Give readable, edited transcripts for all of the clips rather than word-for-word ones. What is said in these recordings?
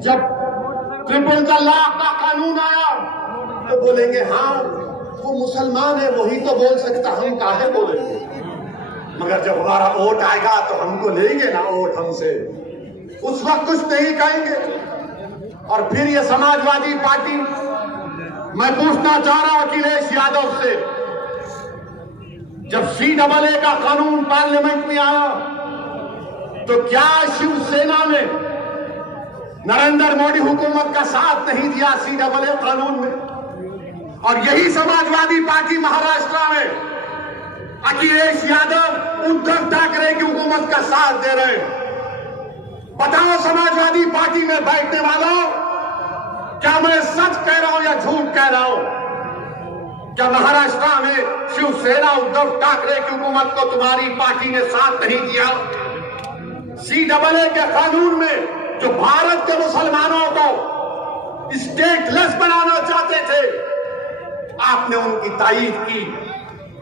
जब ट्रिपल तलाक का कानून आया तो बोलेंगे हाँ वो मुसलमान है, वही तो बोल सकता, हम काहे बोलेंगे। मगर जब हमारा वोट आएगा तो हमको लेंगे ना वोट हमसे, उस वक्त कुछ नहीं कहेंगे। और फिर ये समाजवादी पार्टी, मैं पूछना चाह रहा हूं अखिलेश यादव से, जब CAA का कानून पार्लियामेंट में आया तो क्या शिवसेना ने नरेंद्र मोदी हुकूमत का साथ नहीं दिया CAA कानून में? और यही समाजवादी पार्टी महाराष्ट्र में अखिलेश यादव उद्धव ठाकरे की हुकूमत का साथ दे रहे हैं। बताओ समाजवादी पार्टी में बैठने वालों, क्या मैं सच कह रहा हूं या झूठ कह रहा हूं? क्या महाराष्ट्र में शिवसेना उद्धव ठाकरे की हुकूमत को तुम्हारी पार्टी ने साथ नहीं दिया? CAA के कानून में जो भारत के मुसलमानों को स्टेटलेस बनाना चाहते थे, आपने उनकी तारीफ की।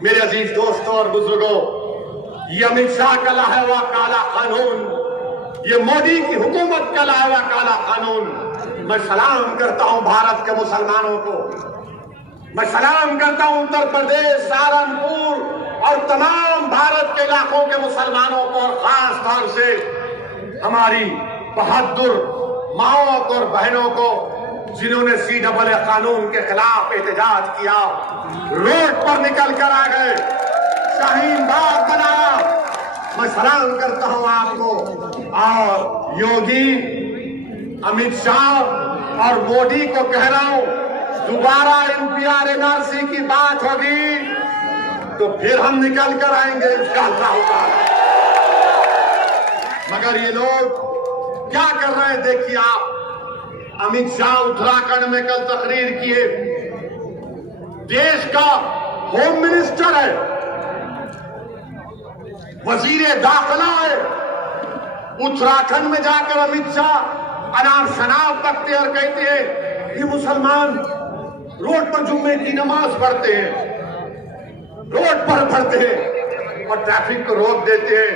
मेरे अजीज दोस्तों और बुजुर्गों, ये अमित शाह का लाया हुआ काला कानून, ये मोदी की हुकूमत का लाया हुआ काला कानून, मैं सलाम करता हूं भारत के मुसलमानों को, मैं सलाम करता हूं उत्तर प्रदेश, सहारनपुर और तमाम भारत के इलाकों के मुसलमानों को, और खास तौर से हमारी बहादुर माओं और बहनों को जिन्होंने CAA कानून के खिलाफ एहतजाज किया, रोड पर निकल कर आ गए, शाहीन बाग बनाया। मैं सलाम करता हूं आपको। और योगी, अमित शाह और मोदी को कह रहा हूं, दोबारा NPR NRC की बात होगी तो फिर हम निकल कर आएंगे इंशाअल्लाह ताला। मगर ये लोग क्या कर रहे हैं देखिए आप। अमित शाह उत्तराखंड में कल तकरीर किए, देश का होम मिनिस्टर है, वजीर दाखिला है, उत्तराखंड में जाकर अमित शाह अनाप शनाप करते और कहते हैं ये मुसलमान रोड पर जुम्मे की नमाज पढ़ते हैं, रोड पर पढ़ते हैं और ट्रैफिक को रोक देते हैं।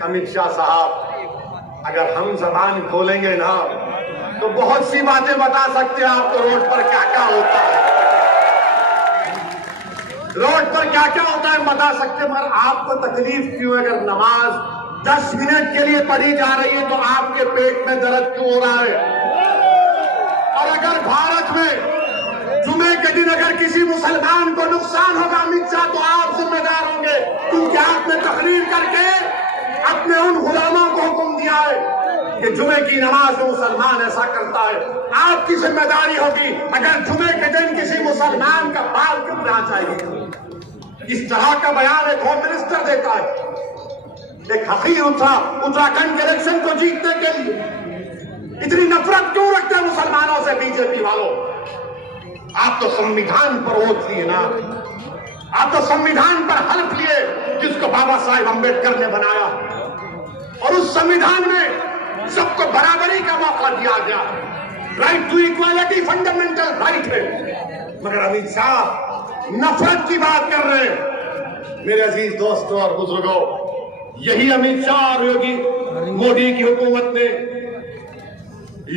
अमित शाह साहब, अगर हम जबान खोलेंगे ना तो बहुत सी बातें बता सकते हैं आपको, रोड पर क्या क्या होता है, रोड पर क्या क्या होता है बता सकते हैं। मगर आपको तकलीफ क्यों? अगर नमाज 10 मिनट के लिए पढ़ी जा रही है तो आपके पेट में दर्द क्यों हो रहा है? और अगर भारत में जुमे के दिन अगर किसी मुसलमान को नुकसान होगा अमित शाह, तो आप जिम्मेदार होंगे, क्योंकि आपने तकरीर करके अपने उन गुलामों को हुक्म दिया है कि जुमे की नमाज में मुसलमान ऐसा करता है। आपकी जिम्मेदारी होगी, अगर जुमे के दिन किसी मुसलमान का बाल कटना चाहिए, इस तरह का बयान एक होम मिनिस्टर देता है। एक हकीर उत्तराखंड के इलेक्शन को जीतने के लिए इतनी नफरत क्यों रखते हैं मुसलमानों से बीजेपी वालों? आप तो संविधान पर वोट लिए ना, आप तो संविधान पर हल्फ लिए जिसको बाबा साहेब अम्बेडकर ने बनाया, और उस संविधान में सबको बराबरी का मौका दिया गया। Right to equality fundamental right है। मगर अमित शाह नफरत की बात कर रहे हैं। मेरे अजीज दोस्तों और बुजुर्गों, यही अमित शाह और योगी मोदी की हुकूमत ने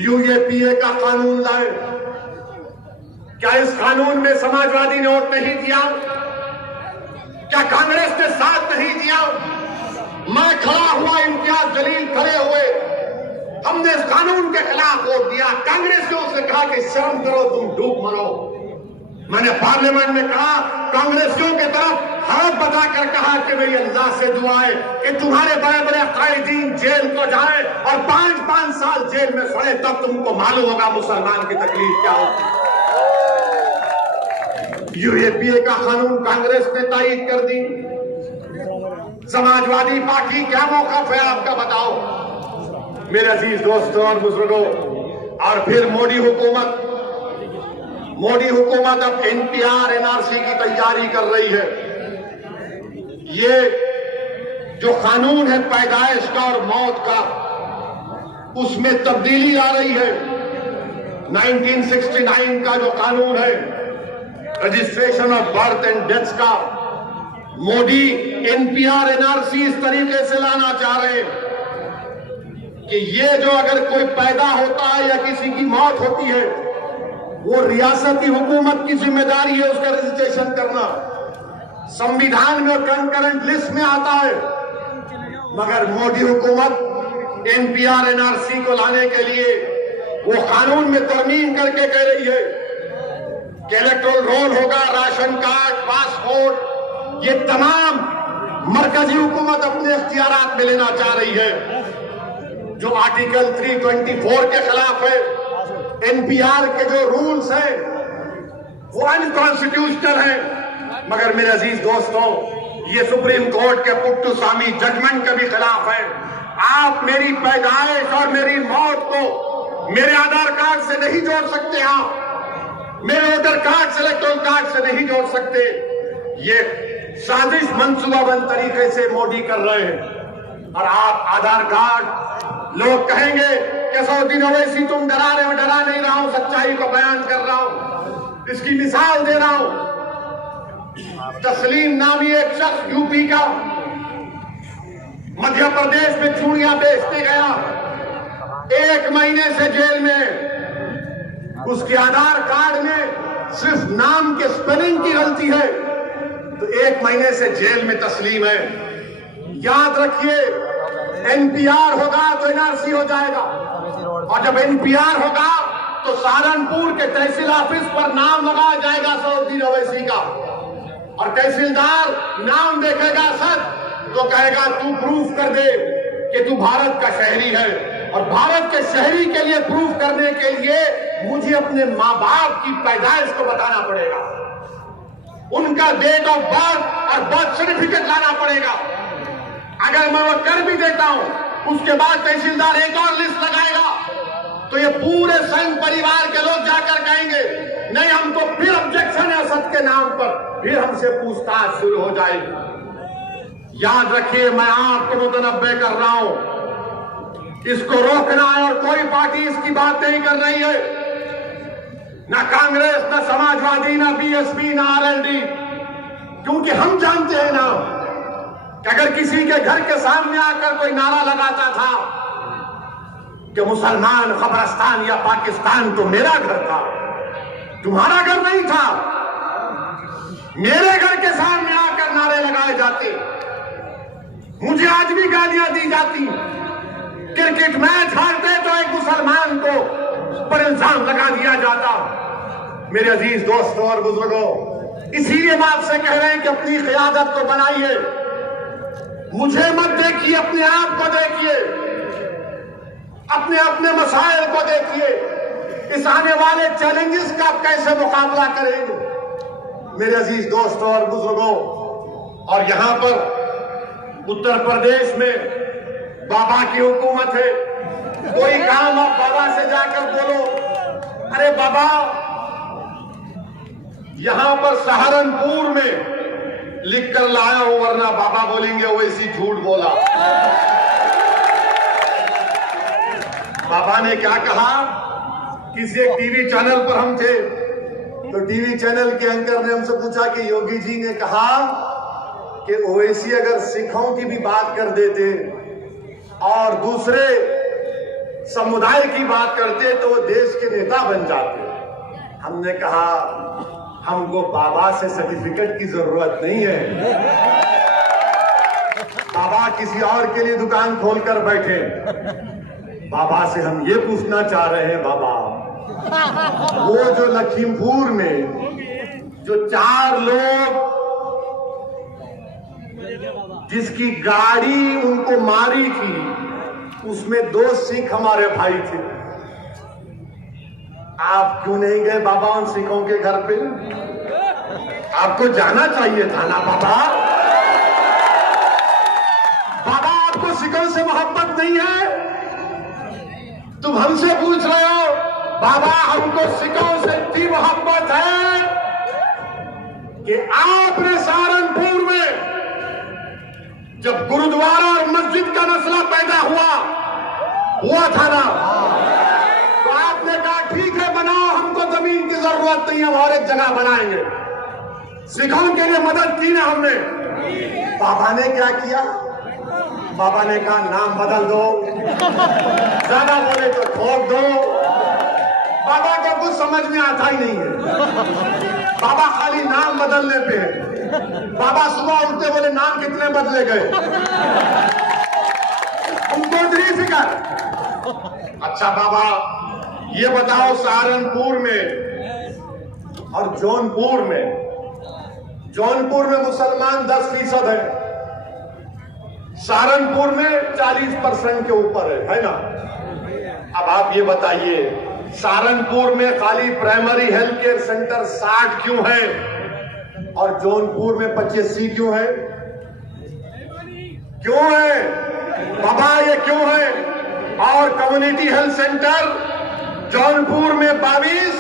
UAPA का कानून लाए। क्या इस कानून में समाजवादी ने वोट नहीं दिया? क्या कांग्रेस ने साथ नहीं दिया? मैं खड़ा हुआ, इम्तियाज जलील खड़े हुए, हमने इस कानून के खिलाफ वोट दिया। कांग्रेसियों से कहा कि शर्म करो, तुम डूब मरो। मैंने पार्लियामेंट में कहा, कांग्रेसियों के तरफ हाथ बताकर कहा कि मेरी अल्लाह से दुआ है कि तुम्हारे बड़े बड़े कायदीन जेल को जाए और 5-5 साल जेल में सड़े, तब तुमको मालूम होगा मुसलमान की तकलीफ क्या होती है। UAPA का कानून कांग्रेस ने तायीद कर दी। समाजवादी पार्टी क्या मौका है आपका, बताओ मेरे अजीज दोस्तों और बुजुर्गों। और फिर मोदी हुकूमत अब NPR NRC की तैयारी कर रही है। ये जो कानून है पैदाइश का और मौत का, उसमें तब्दीली आ रही है। 1969 का जो कानून है registration of birth and death का, मोदी NPR NRC इस तरीके से लाना चाह रहे हैं कि ये जो अगर कोई पैदा होता है या किसी की मौत होती है, वो रियासती हुकूमत की जिम्मेदारी है उसका रजिस्ट्रेशन करना। संविधान में कंकरेंट लिस्ट में आता है, मगर मोदी हुकूमत एनपीआर एनआरसी को लाने के लिए वो कानून में तरमीम करके कह रही है कि इलेक्टोरल रोल होगा, राशन कार्ड, पासपोर्ट, ये तमाम मरकजी हुकूमत अपने इख्तियारात में लेना चाह रही है, जो आर्टिकल 324 के खिलाफ है। एनपीआर के जो रूल्स हैं वो अनकॉन्स्टिट्यूशनल हैं। मगर मेरे अजीज दोस्तों, ये सुप्रीम कोर्ट के पुट्टुस्वामी जजमेंट के भी खिलाफ है। आप मेरी पैदाइश और मेरी मौत को मेरे आधार कार्ड से नहीं जोड़ सकते, आप मेरे वोटर कार्ड से, इलेक्टोरल कार्ड से नहीं जोड़ सकते। ये साजिश मंसूबाबंद तरीके से मोदी कर रहे हैं। और आप आधार कार्ड, लोग कहेंगे कि सऊदीन ओवैसी तुम डरा रहे हो। डरा नहीं रहा हूं, सच्चाई को बयान कर रहा हूं, इसकी मिसाल दे रहा हूं। तस्लीम नामी एक शख्स यूपी का मध्य प्रदेश में चूड़ियां बेचने गया, 1 महीने से जेल में। उसके आधार कार्ड में सिर्फ नाम के स्पेलिंग की गलती है, तो 1 महीने से जेल में तस्लीम है। याद रखिए, एनपीआर होगा तो एनआरसी हो जाएगा, और जब एनपीआर होगा तो सहारनपुर के तहसील ऑफिस पर नाम लगाया जाएगा सऊदीन ओवैसी का, और तहसीलदार नाम देखेगा सर तो कहेगा तू प्रूफ कर दे कि तू भारत का शहरी है। और भारत के शहरी के लिए प्रूफ करने के लिए मुझे अपने माँ बाप की पैदाइश को बताना पड़ेगा, उनका डेट ऑफ बर्थ और बर्थ सर्टिफिकेट लाना पड़ेगा। अगर मैं वो कर भी देता हूं, उसके बाद तहसीलदार एक और लिस्ट लगाएगा, तो ये पूरे संघ परिवार के लोग जाकर कहेंगे नहीं, हम तो फिर ऑब्जेक्शन है असद के नाम पर, फिर हमसे पूछताछ शुरू हो जाएगी। याद रखिए, मैं आपको मुतनब्बे कर रहा हूं, इसको रोकना है, और कोई पार्टी इसकी बात नहीं कर रही है, ना कांग्रेस, ना समाजवादी, ना बीएसपी, ना आरएलडी, क्योंकि हम जानते हैं ना कि अगर किसी के घर के सामने आकर कोई नारा लगाता था कि मुसलमान कब्रिस्तान या पाकिस्तान, तो मेरा घर था, तुम्हारा घर नहीं था। मेरे घर के सामने आकर नारे लगाए जाते, मुझे आज भी गालियां दी जाती। क्रिकेट मैच हारते तो एक मुसलमान को पर इल्जाम लगा दिया जाता। मेरे अजीज दोस्तों और बुजुर्गों, इसीलिए हम आपसे कह रहे हैं कि अपनी क़यादत को बनाइए, मुझे मत देखिए, अपने आप को देखिए, अपने अपने मसाइल को देखिए, इस आने वाले चैलेंजेस का आप कैसे मुकाबला करेंगे। मेरे अजीज दोस्तों और बुजुर्गों, और यहां पर उत्तर प्रदेश में बाबा की हुकूमत है, कोई काम आप बाबा से जाकर बोलो, अरे बाबा यहां पर सहारनपुर में लिख कर लाया हूं, वरना बाबा बोलेंगे वैसी झूठ बोला। बाबा ने क्या कहा, किसी एक टीवी चैनल पर हम थे, तो टीवी चैनल के एंकर ने हमसे पूछा कि योगी जी ने कहा कि ओवैसी अगर सिखों की भी बात कर देते और दूसरे समुदाय की बात करते तो वो देश के नेता बन जाते। हमने कहा हमको बाबा से सर्टिफिकेट की जरूरत नहीं है, बाबा किसी और के लिए दुकान खोलकर बैठे। बाबा से हम ये पूछना चाह रहे हैं, बाबा वो जो लखीमपुर में जो 4 लोग जिसकी गाड़ी उनको मारी थी, उसमें 2 सिख हमारे भाई थे, आप क्यों नहीं गए बाबा उन सिखों के घर पे? आपको जाना चाहिए था ना बाबा। बाबा आपको सिखों से मोहब्बत नहीं है? तुम हमसे पूछ रहे हो बाबा हमको सिखों से इतनी मोहब्बत है कि आपने सहारनपुर में जब गुरुद्वारा और मस्जिद का मसला पैदा हुआ था ना, तो आपने कहा ठीक है बनाओ, हमको जमीन की जरूरत नहीं है, हम और एक जगह बनाएंगे। सिखों के लिए मदद की ना हमने। बाबा ने क्या किया? बाबा ने कहा नाम बदल दो, ज्यादा बोले तो ठोक दो। बाबा को कुछ समझ में आता ही नहीं है। बाबा खाली नाम बदलने पे है। बाबा सुबह उठते बोले नाम कितने बदले गए, उनको नहीं फिक्र। अच्छा बाबा ये बताओ, सहारनपुर में और जौनपुर में मुसलमान 10% है, सहारनपुर में 40% के ऊपर है ना। अब आप ये बताइए, सहारनपुर में खाली प्राइमरी हेल्थ केयर सेंटर 60 क्यों है और जौनपुर में 85 क्यों है? क्यों है बाबा, ये क्यों है? और कम्युनिटी हेल्थ सेंटर जौनपुर में 22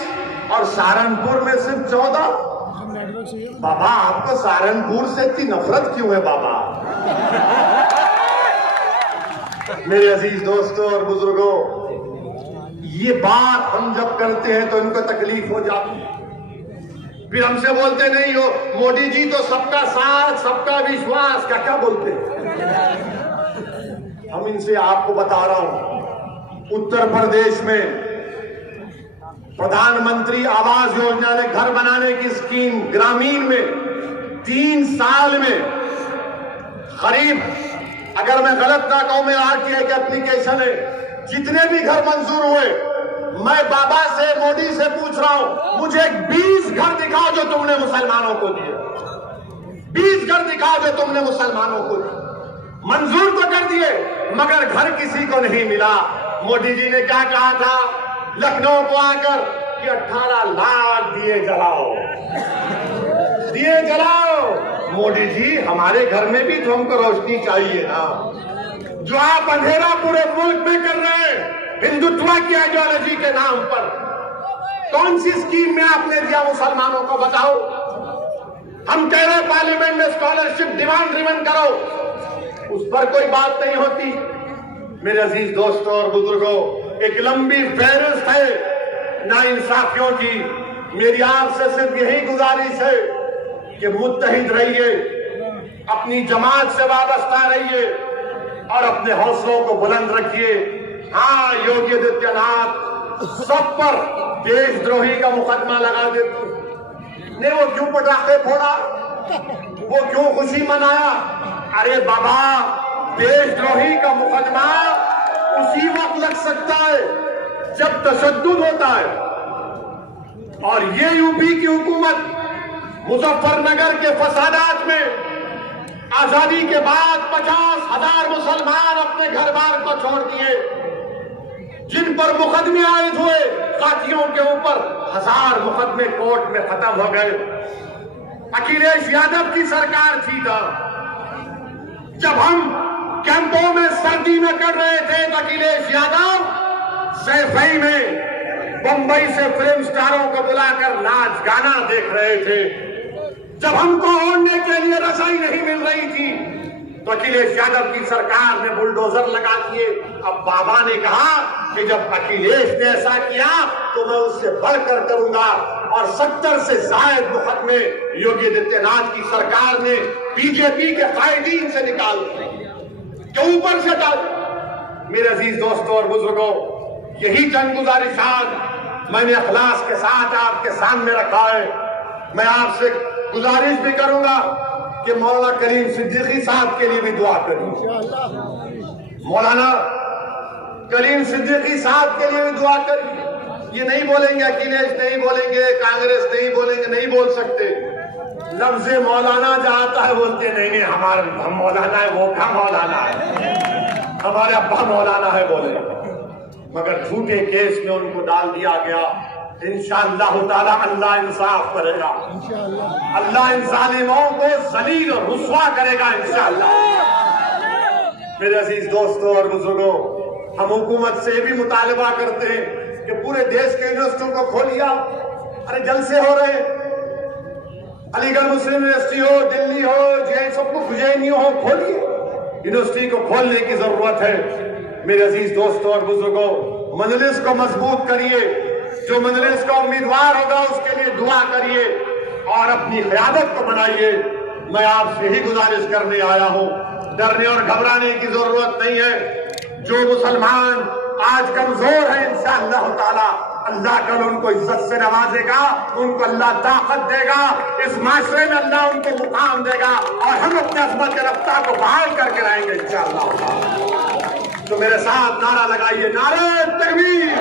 और सहारनपुर में सिर्फ 14। बाबा आपको सहारनपुर से इतनी नफरत क्यों है बाबा? मेरे अजीज दोस्तों और बुजुर्गों, ये बात हम जब करते हैं तो इनको तकलीफ हो जाती है। फिर हमसे बोलते नहीं हो मोदी जी तो सबका साथ सबका विश्वास, क्या बोलते हैं। हम इनसे आपको बता रहा हूं, उत्तर प्रदेश में प्रधानमंत्री आवास योजना ने घर बनाने की स्कीम ग्रामीण में 3 साल में करीब, अगर मैं गलत ना कहूं, मेरा आरटीआई का एप्लीकेशन है, जितने भी घर मंजूर हुए, मैं बाबा से मोदी से पूछ रहा हूं, मुझे 20 घर दिखाओ जो तुमने मुसलमानों को दिए। 20 घर दिखाओ जो तुमने मुसलमानों को दिए। मंजूर तो कर दिए मगर घर किसी को नहीं मिला। मोदी जी ने क्या कहा था लखनऊ को आकर कि 18 लाख दिए जलाओ। मोदी जी हमारे घर में भी तो हमको रोशनी चाहिए ना। जो आप अंधेरा पूरे मुल्क में कर रहे हैं हिंदुत्व की आइडियोलॉजी के नाम पर, कौन सी स्कीम में आपने दिया मुसलमानों को बताओ? हम कह रहे पार्लियामेंट में स्कॉलरशिप डिमांड ड्रिवन करो, उस पर कोई बात नहीं होती। मेरे अजीज दोस्तों और बुजुर्गों, एक लंबी फहरिस्त है नाइंसाफियों की। मेरी आपसे सिर्फ यही गुजारिश है कि मुत्तहिद रहिए, अपनी जमात से वाबस्ता रहिए और अपने हौसलों को बुलंद रखिए। हाँ, योगी आदित्यनाथ सब पर देशद्रोही का मुकदमा लगा देते ने। वो क्यों पटाखे फोड़ा, वो क्यों खुशी मनाया? अरे बाबा, देशद्रोही का मुकदमा उसी वक्त लग सकता है जब तशद्दुद होता है। और ये यूपी की हुकूमत मुजफ्फरनगर के फसादात में आजादी के बाद 50,000 मुसलमान अपने घर बार को छोड़ दिए, जिन पर मुकदमे आयद हुए साथियों के ऊपर, 1000 मुकदमे कोर्ट में खत्म हो गए। अखिलेश यादव की सरकार थी तब, जब हम कैंपों में सर्दी में कर रहे थे तो अखिलेश यादव सैफई में बंबई से फिल्म स्टारों को बुलाकर नाच गाना देख रहे थे। जब हमको ओढ़ने के लिए रजाई नहीं मिल रही थी तो अखिलेश यादव की सरकार ने बुलडोजर लगा दिए। अब बाबा ने कहा कि जब अखिलेश ने ऐसा किया तो मैं उससे बढ़कर करूंगा, और 70 से ज्यादा मुकदमे योगी आदित्यनाथ की सरकार ने बीजेपी के कायदीन से निकाल दिए, के ऊपर से डाल। मेरे अजीज दोस्तों और बुजुर्गों, यही चंद गुजारिशात मैंने अखलास के साथ आपके सामने रखा है। मैं आपसे गुजारिश भी करूंगा कि मौलाना करीम सिद्दीकी साहब के लिए भी दुआ करिए। मौलाना करीम सिद्दीकी साहब के लिए भी दुआ करिए। ये नहीं बोलेंगे, अखिलेश नहीं बोलेंगे, कांग्रेस नहीं बोलेंगे, नहीं बोल सकते। लफ्ज़ मौलाना जाता है बोलते नहीं, हम मौलाना है, वो का मौलाना है, हमारे अब्बा मौलाना है बोले, मगर झूठे केस में उनको डाल दिया गया। इंशाअल्लाह ताला अल्लाह इंसाफ करेगा, अल्लाह इन जालिमों को जलील और रुस्वा करेगा इंशाअल्लाह। मेरे अजीज दोस्तों और बुजुर्गों, हम हुकूमत से भी मुतालबा करते हैं कि पूरे देश के यूनिवर्सिटियों को खोलिए। अरे जलसे हो रहे, अलीगढ़ मुस्लिम यूनिवर्सिटी हो, दिल्ली हो, जे सब कुछ JNU हो, खोलिए। यूनिवर्सिटी को खोलने की जरूरत है। मेरे अजीज दोस्तों और बुजुर्गों, मजलिस को मजबूत करिए। जो मजलिस का उम्मीदवार होगा उसके लिए दुआ करिए और अपनी क़यादत को बनाइए। मैं आपसे यही गुजारिश करने आया हूं, डरने और घबराने की जरूरत नहीं है। जो मुसलमान आज कमजोर है, इंशाअल्लाह ताला अल्लाह कल उनको इज्जत से नवाजेगा, उनको अल्लाह ताकत देगा, इस माशरे में अल्लाह उनको मुकाम देगा और हम अपने अज़मत रफ्ता को बहाल करके रहेंगे इंशाअल्लाह। तो मेरे साथ नारा लगाइए, नारे तकबीर।